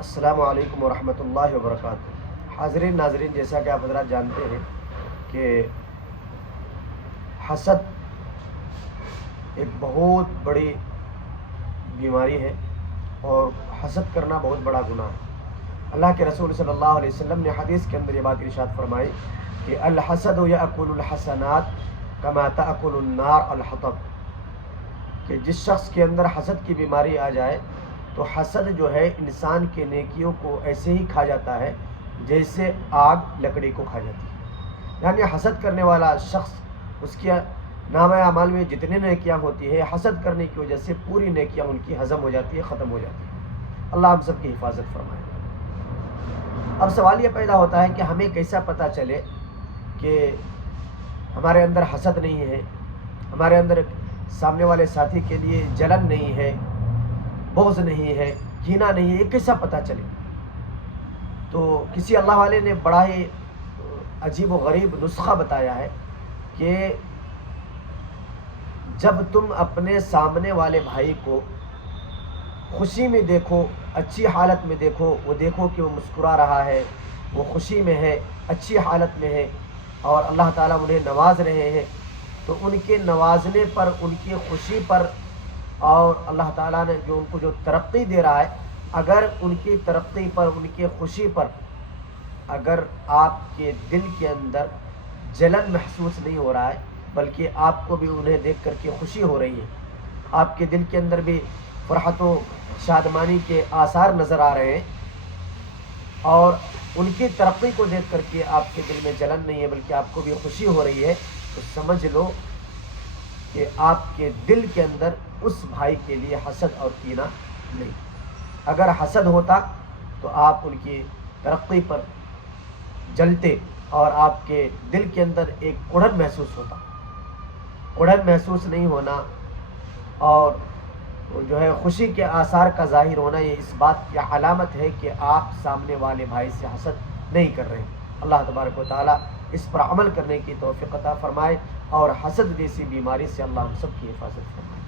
السلام علیکم ورحمۃ اللہ وبرکاتہ۔ حاضرین ناظرین، جیسا کہ آپ حضرات جانتے ہیں کہ حسد ایک بہت بڑی بیماری ہے اور حسد کرنا بہت بڑا گناہ ہے۔ اللہ کے رسول صلی اللہ علیہ وسلم نے حدیث کے اندر یہ بات ارشاد فرمائی کہ الحسد یأکل الحسنات کما تأکل النار الحطب، کہ جس شخص کے اندر حسد کی بیماری آ جائے تو حسد جو ہے انسان کے نیکیوں کو ایسے ہی کھا جاتا ہے جیسے آگ لکڑی کو کھا جاتی ہے۔ یعنی حسد کرنے والا شخص، اس کے نامہ اعمال میں جتنے نیکیاں ہوتی ہے، حسد کرنے کی وجہ سے پوری نیکیاں ان کی ہضم ہو جاتی ہے، ختم ہو جاتی ہے۔ اللہ ہم سب کی حفاظت فرمائے۔ اب سوال یہ پیدا ہوتا ہے کہ ہمیں کیسا پتہ چلے کہ ہمارے اندر حسد نہیں ہے، ہمارے اندر سامنے والے ساتھی کے لیے جلن نہیں ہے، بغض نہیں ہے، کینہ نہیں ہے، یہ کیسا پتہ چلے؟ تو کسی اللہ والے نے بڑا ہی عجیب و غریب نسخہ بتایا ہے کہ جب تم اپنے سامنے والے بھائی کو خوشی میں دیکھو، اچھی حالت میں دیکھو، وہ دیکھو کہ وہ مسکرا رہا ہے، وہ خوشی میں ہے، اچھی حالت میں ہے اور اللہ تعالیٰ انہیں نواز رہے ہیں، تو ان کے نوازنے پر، ان کی خوشی پر اور اللہ تعالیٰ نے جو ان کو جو ترقی دے رہا ہے، اگر ان کی ترقی پر، ان کی خوشی پر اگر آپ کے دل کے اندر جلن محسوس نہیں ہو رہا ہے، بلکہ آپ کو بھی انہیں دیکھ کر کے خوشی ہو رہی ہے، آپ کے دل کے اندر بھی فرحت و شادمانی کے آثار نظر آ رہے ہیں اور ان کی ترقی کو دیکھ کر کے آپ کے دل میں جلن نہیں ہے بلکہ آپ کو بھی خوشی ہو رہی ہے، تو سمجھ لو کہ آپ کے دل کے اندر اس بھائی کے لیے حسد اور کینہ نہیں۔ اگر حسد ہوتا تو آپ ان کی ترقی پر جلتے اور آپ کے دل کے اندر ایک کڑھن محسوس ہوتا۔ کڑھن محسوس نہیں ہونا اور جو ہے خوشی کے آثار کا ظاہر ہونا، یہ اس بات کی علامت ہے کہ آپ سامنے والے بھائی سے حسد نہیں کر رہے۔ اللہ تبارک و تعالیٰ اس پر عمل کرنے کی توفیق عطا فرمائے اور حسد جیسی بیماری سے اللہ ہم سب کی حفاظت فرمائے۔